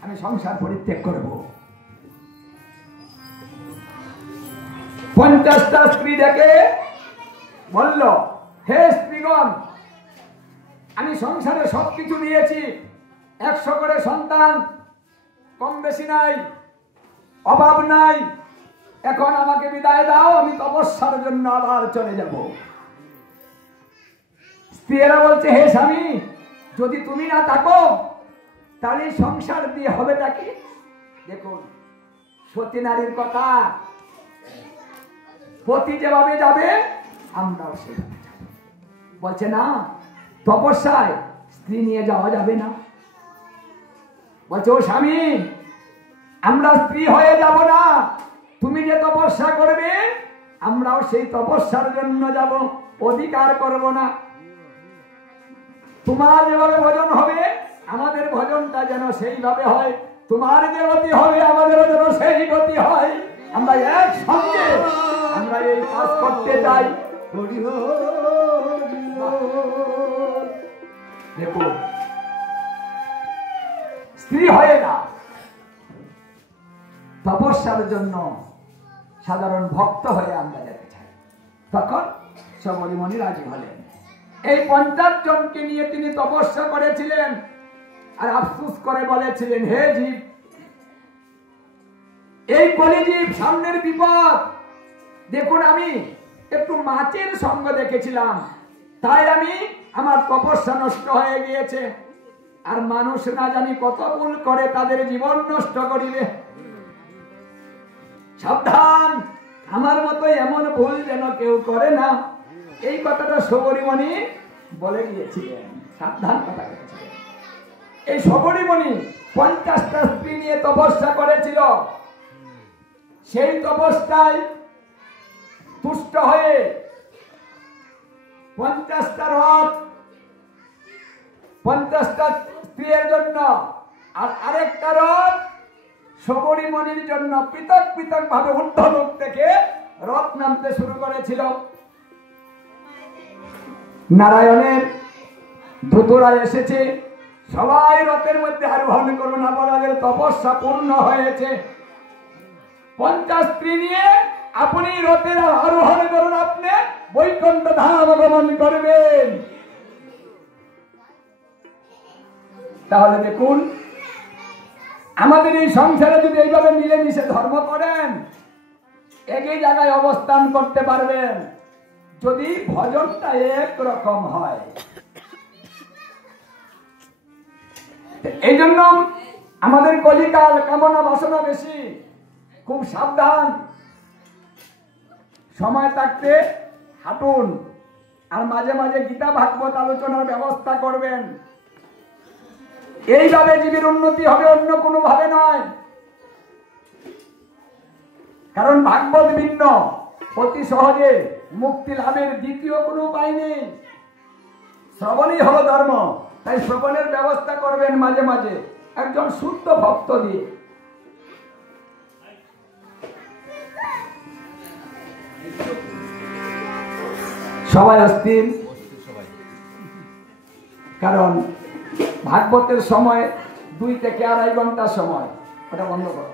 আমি সংসার পরিত্যাগ করব। 50টা স্ত্রী ডেকে বলল, হে স্ত্রীগণ, আমি সংসারে সবকিছু দিয়েছি, 100 করে সন্তান, কম বেশি নাই, অভাব নাই, এখন আমাকে বিদায় দাও, আমি তপস্যার জন্য আবার চলে যাব। স্ত্রীরা বলছে, হে স্বামী, যদি তুমি না থাকো তাহলে সংসার দিয়ে হবেটা কি? দেখুন সতী নারীর কথা, পতি যেভাবে যাবে আমরাও সেভাবে যাব। বলছে না, তপস্যায় স্ত্রী নিয়ে যাওয়া যাবে না। বলছে, ও স্বামী, আমরা স্ত্রী হয়ে যাব না, তুমি যে তপস্যা করবে আমরাও সেই তপস্যার জন্য যাব, অধিকার করব না। তোমার যেভাবে ভজন হবে আমাদের ভজনটা যেন সেইভাবে হয়, তোমার যে গতি হবে আমাদেরও যেন সেই গতি হয়। আমরা একসঙ্গে আমরা এই কাজ করতে চাই। দেখুন, স্ত্রী হয়ে না, তপস্যার জন্য সাধারণ ভক্ত হয়ে আমরা যেতে চাই। তখন সবরীমণি রাজি হলেন। এই 50 জনকে নিয়ে তিনি তপস্যা করেছিলেন আর আফসোস করে বলেছিলেন, হে জীব, এই কলিজীব, সামনের বিপদ। দেখুন, আমি একটু মাছের সঙ্গ দেখেছিলাম, তাই আমি আমার তপস্যা নষ্ট হয়ে গিয়েছে। আর মানুষ না জানি কত ভুল করে তাদের জীবন নষ্ট করিবে। সাবধান, আমার মতো এমন ভুল যেন কেউ করে না। এই কথাটা সবরীমণি বলে গিয়েছিলেন, সাবধান কথা বলেছিলেন। এই সবরীমণি 50টা স্ত্রী নিয়ে তপস্যা করেছিল। সেই তপস্যায় তুষ্ট হয়ে 50টা রথ 50টা স্ত্রীর জন্য আর আরেকটা রথ সবরীমণির জন্য পৃথক পৃথক ভাবে ঊর্ধ্বলোক থেকে রথ নামতে শুরু করেছিল। নারায়ণের দূতরা এসেছে, সবাই রথের মধ্যে আরোহণ করুন, আপনাদের তপস্যা পূর্ণ হয়েছে। 50 স্ত্রী নিয়ে আপনি রথের আরোহণ করুন, আপনি বৈকুণ্ঠ ধাম গমন করবেন। তাহলে দেখুন, আমাদের এই সংসারে যদি এইভাবে মিলেমিশে ধর্ম করেন, একই জায়গায় অবস্থান করতে পারবেন, যদি ভজনটা একরকম হয়। এই জন্য আমাদের কলিকাল, কামনা বাসনা বেশি, খুব সাবধান। সময় থাকতে হাঁটুন, আর মাঝে মাঝে গীতা ভাগবত আলোচনার ব্যবস্থা করবেন। এইভাবে জীবের উন্নতি হবে, অন্য কোনো ভাবে নয়। কারণ ভাগবত ভিন্ন, অতি সহজে মুক্তি লাভের দ্বিতীয় কোনো উপায় নেই। শ্রবণই হলো ধর্ম, তাই শ্রবণের ব্যবস্থা করবেন মাঝে মাঝে একজন শুদ্ধ ভক্ত দিয়ে। সবাই অস্থির, কারণ ভাগবতের সময় 2 থেকে 2.5 ঘন্টা সময়। ওটা বন্ধ করো।